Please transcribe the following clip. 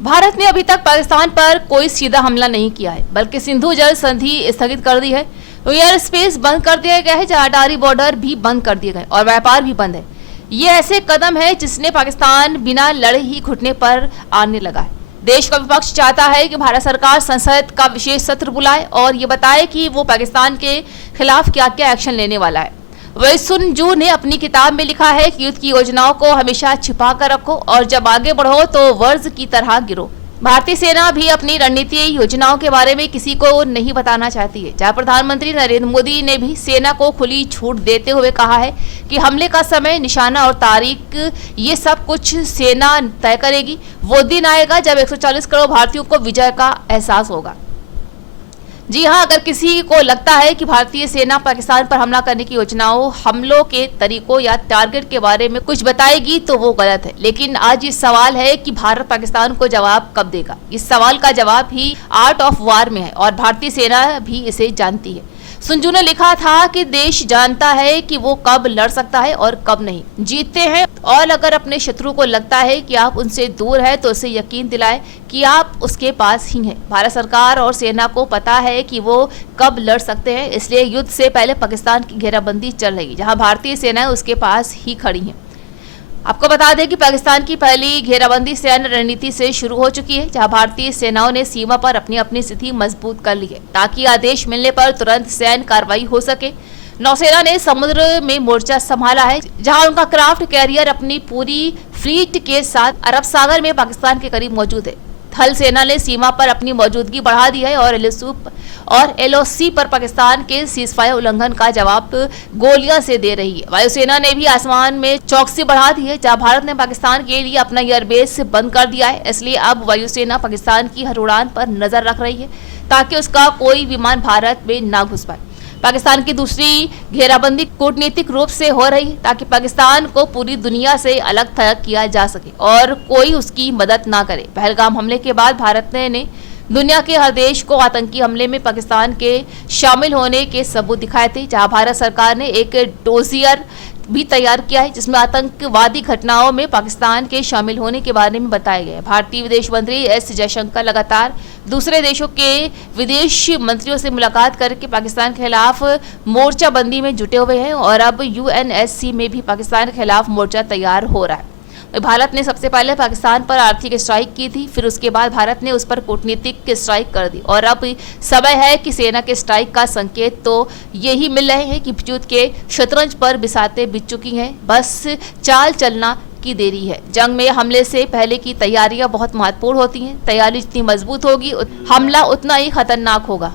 भारत ने अभी तक पाकिस्तान पर कोई सीधा हमला नहीं किया है, बल्कि सिंधु जल संधि स्थगित कर दी है। एयर स्पेस बंद कर दिया गया है, जहां अटारी बॉर्डर भी बंद कर दिए गए और व्यापार भी बंद है। ये ऐसे कदम है जिसने पाकिस्तान बिना लड़े ही घुटने पर आने लगा है। देश का विपक्ष चाहता है कि भारत सरकार संसद का विशेष सत्र बुलाए और ये बताए कि वो पाकिस्तान के खिलाफ क्या क्या एक्शन लेने वाला है। वही सुन जू ने अपनी किताब में लिखा है कि युद्ध की योजनाओं को हमेशा छिपा कर रखो और जब आगे बढ़ो तो वर्ज की तरह गिरो। भारतीय सेना भी अपनी रणनीति योजनाओं के बारे में किसी को नहीं बताना चाहती है। जहां प्रधानमंत्री नरेंद्र मोदी ने भी सेना को खुली छूट देते हुए कहा है कि हमले का समय, निशाना और तारीख ये सब कुछ सेना तय करेगी। वो दिन आएगा जब 140 करोड़ भारतीयों को विजय का एहसास होगा। जी हाँ, अगर किसी को लगता है कि भारतीय सेना पाकिस्तान पर हमला करने की योजनाओं, हमलों के तरीकों या टारगेट के बारे में कुछ बताएगी तो वो गलत है। लेकिन आज ये सवाल है कि भारत पाकिस्तान को जवाब कब देगा। इस सवाल का जवाब ही आर्ट ऑफ वार में है और भारतीय सेना भी इसे जानती है। सुंजू ने लिखा था कि देश जानता है कि वो कब लड़ सकता है और कब नहीं। जीतते हैं और अगर अपने शत्रु को लगता है कि आप उनसे दूर है तो उसे यकीन दिलाए कि आप उसके पास ही हैं। भारत सरकार और सेना को पता है कि वो कब लड़ सकते हैं, इसलिए युद्ध से पहले पाकिस्तान की घेराबंदी चल रही है, जहां भारतीय सेना उसके पास ही खड़ी है। आपको बता दें कि पाकिस्तान की पहली घेराबंदी सैन्य रणनीति से शुरू हो चुकी है, जहां भारतीय सेनाओं ने सीमा पर अपनी अपनी स्थिति मजबूत कर ली है ताकि आदेश मिलने पर तुरंत सैन्य कार्रवाई हो सके। नौसेना ने समुद्र में मोर्चा संभाला है, जहां उनका क्राफ्ट कैरियर अपनी पूरी फ्लीट के साथ अरब सागर में पाकिस्तान के करीब मौजूद है। थल सेना ने सीमा पर अपनी मौजूदगी बढ़ा दी है और एलओसी पर पाकिस्तान के सीजफायर उल्लंघन का जवाब गोलियां से दे रही है। वायुसेना ने भी आसमान में चौकसी बढ़ा दी है, जहां भारत ने पाकिस्तान के लिए अपना एयरबेस बंद कर दिया है। इसलिए अब वायुसेना पाकिस्तान की हर उड़ान पर नजर रख रही है ताकि उसका कोई विमान भारत में ना घुस पाए। पाकिस्तान की दूसरी घेराबंदी कूटनीतिक रूप से हो रही है ताकि पाकिस्तान को पूरी दुनिया से अलग थलग किया जा सके और कोई उसकी मदद ना करे। पहलगाम हमले के बाद भारत ने दुनिया के हर देश को आतंकी हमले में पाकिस्तान के शामिल होने के सबूत दिखाए थे, जहां भारत सरकार ने एक डोजियर भी तैयार किया है जिसमें आतंकवादी घटनाओं में पाकिस्तान के शामिल होने के बारे में बताया गया है। भारतीय विदेश मंत्री एस जयशंकर लगातार दूसरे देशों के विदेश मंत्रियों से मुलाकात करके पाकिस्तान के खिलाफ मोर्चाबंदी में जुटे हुए हैं और अब यूएनएससी में भी पाकिस्तान के खिलाफ मोर्चा तैयार हो रहा है। भारत ने सबसे पहले पाकिस्तान पर आर्थिक स्ट्राइक की थी, फिर उसके बाद भारत ने उस पर कूटनीतिक स्ट्राइक कर दी और अब समय है कि सेना के स्ट्राइक का संकेत तो यही मिल रहे हैं कि युद्ध के शतरंज पर बिसातें बिछ चुकी हैं, बस चाल चलना की देरी है। जंग में हमले से पहले की तैयारियां बहुत महत्वपूर्ण होती हैं। तैयारी जितनी मजबूत होगी, हमला उतना ही खतरनाक होगा।